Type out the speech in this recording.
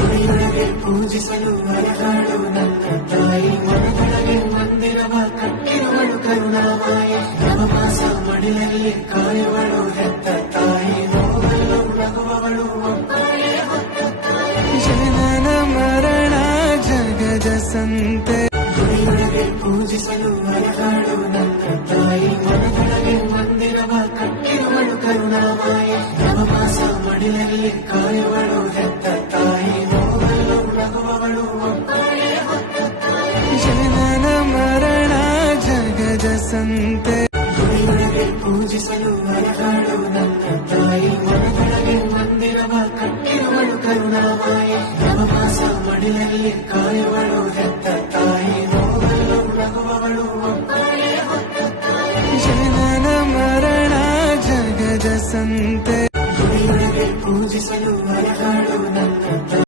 ಗುಡಿಯೊಳಗೆ ಪೂಜಿಸಲು ಅಲಗಾಡು ನನ್ನ ತಾಯಿ, ಮನದೊಳಗೆ ಮಂದಿರವ ಕಟ್ಟಿರುವಳು ಕರುಣಾಮಾಯಿ, ನವಮಾಸ ಮಡಿಲಲ್ಲಿ ಕಾಯುವಳು ಹೆತ್ತ ತಾಯಿ, ನೋವಲ್ಲೂ ನಗುವವಳು ಒಬ್ಬಳೇ ಹೊತ್ತ ತಾಯಿ. ಜನನ ಮರಣ ಜಗದ ಸಂತೆ, ಗುಡಿಯೊಳಗೆ ಪೂಜಿಸಲು ಅಲಗಾಡು ನನ್ನ ತಾಯಿ, ಮನದೊಳಗೆ ಮಂದಿರವ ಕಟ್ಟಿರುವಳು ಕರುಣಾಮಾಯಿ, ನವಮಾಸ ಮಡಿಲಲ್ಲಿ ಕಾಯುವಳು ಹೆತ್ತ ತಾಯಿ, ನೋವಲ್ಲೂ ನಗುವವಳು ಒಬ್ಬಳೇ ಹೊತ್ತ ತಾಯಿ. ಜನನ ಮರಣ ಜಗದ ಸಂತೆ, ಗುಡಿಯೊಳಗೆ ಪೂಜಿಸಲು ಅಲಗಾಡು ನನ್ನ ತಾಯಿ, ಮನದೊಳಗೆ ಮಂದಿರವ ಕಟ್ಟಿರುವಳು ಕರುಣಾಮಾಯಿ, ನವಮಾಸ ಮಡಿಲಲ್ಲಿ ಕಾಯುವಳು ಹೆತ್ತ ತಾಯಿ, ನೋವಲ್ಲೂ ನಗುವವಳು ಒಬ್ಬಳೇ ಹೊತ್ತ ತಾಯಿ. ಜನನ ಮರಣ ಜಗದ ಸಂತೆ.